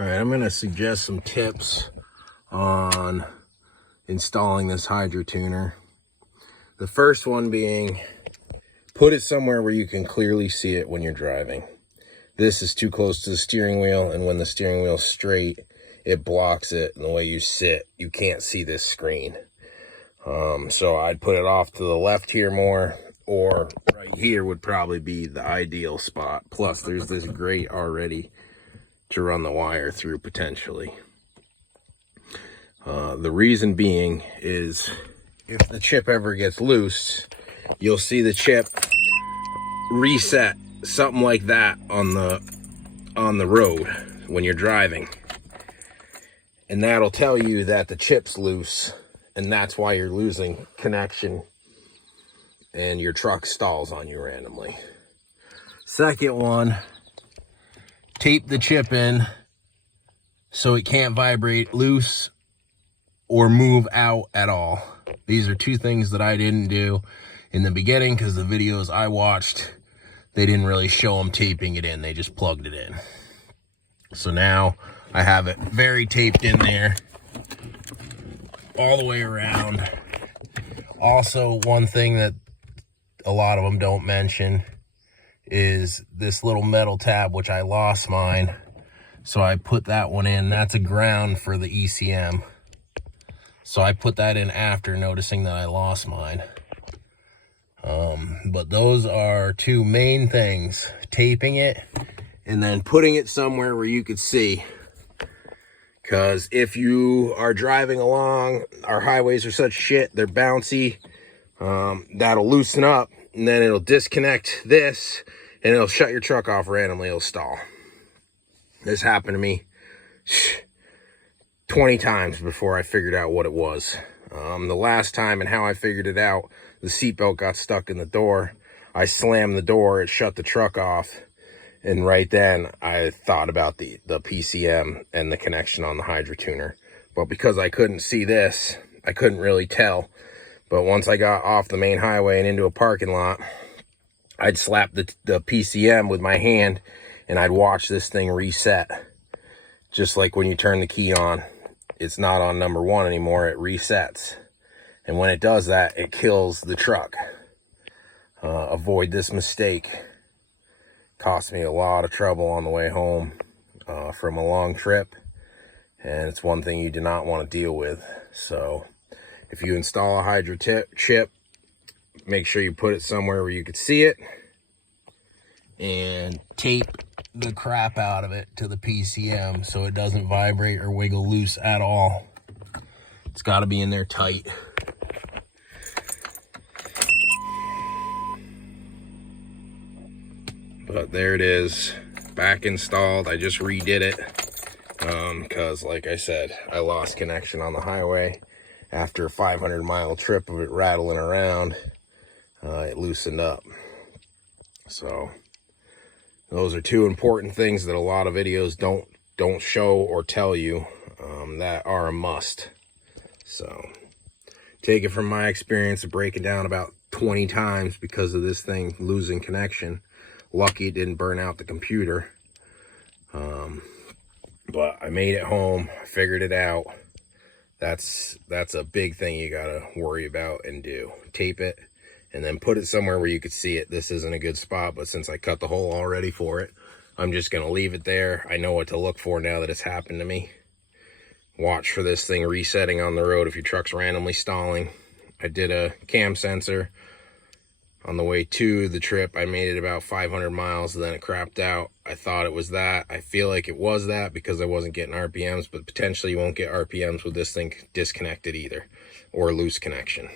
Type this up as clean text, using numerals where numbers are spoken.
All right, I'm going to suggest some tips on installing this Hydra tuner. The first one being, put it somewhere where you can clearly see it when you're driving. This is too close to the steering wheel, and when the steering wheel's straight, it blocks it, and the way you sit, you can't see this screen. So I'd put it off to the left here more, or right here would probably be the ideal spot. Plus, there's this grate already to run the wire through potentially. The reason being is if the chip ever gets loose, you'll see the chip reset something like that on the road when you're driving, and that'll tell you that the chip's loose, and that's why you're losing connection and your truck stalls on you randomly. Second one, tape the chip in so it can't vibrate loose or move out at all. These are two things that I didn't do in the beginning because the videos I watched, they didn't really show them taping it in. They just plugged it in. So now I have it very taped in there all the way around. Also, one thing that a lot of them don't mention is this little metal tab, which I lost mine. So I put that one in. That's a ground for the ECM. So I put that in after noticing that I lost mine. But those are two main things: taping it and then putting it somewhere where you could see. Because if you are driving along, our highways are such shit, they're bouncy, that'll loosen up, and then it'll disconnect this, and it'll shut your truck off randomly. It'll stall. This happened to me 20 times before I figured out what it was. The last time, and how I figured it out, the seatbelt got stuck in the door. I slammed the door, it shut the truck off, and right then I thought about the PCM and the connection on the Hydra tuner. But because I couldn't see this, I couldn't really tell. But once I got off the main highway and into a parking lot, I'd slap the PCM with my hand, and I'd watch this thing reset. Just like when you turn the key on, it's not on number one anymore, it resets. And when it does that, it kills the truck. Avoid this mistake. Cost me a lot of trouble on the way home from a long trip, and it's one thing you do not want to deal with. So if you install a Hydra chip, make sure you put it somewhere where you could see it, and tape the crap out of it to the PCM so it doesn't vibrate or wiggle loose at all. It's got to be in there tight. But there it is, back installed. I just redid it because, like I said, I lost connection on the highway after a 500-mile trip of it rattling around. It loosened up. So those are two important things that a lot of videos don't show or tell you that are a must. So take it from my experience of breaking down about 20 times because of this thing losing connection. Lucky it didn't burn out the computer. But I made it home. I figured it out. That's a big thing you gotta worry about and do. Tape it and then put it somewhere where you could see it. This isn't a good spot, but since I cut the hole already for it, I'm just gonna leave it there. I know what to look for now that it's happened to me. Watch for this thing resetting on the road if your truck's randomly stalling. I did a cam sensor on the way to the trip. I made it about 500 miles, and then it crapped out. I thought it was that. I feel like it was that because I wasn't getting RPMs, but potentially you won't get RPMs with this thing disconnected either, or loose connection.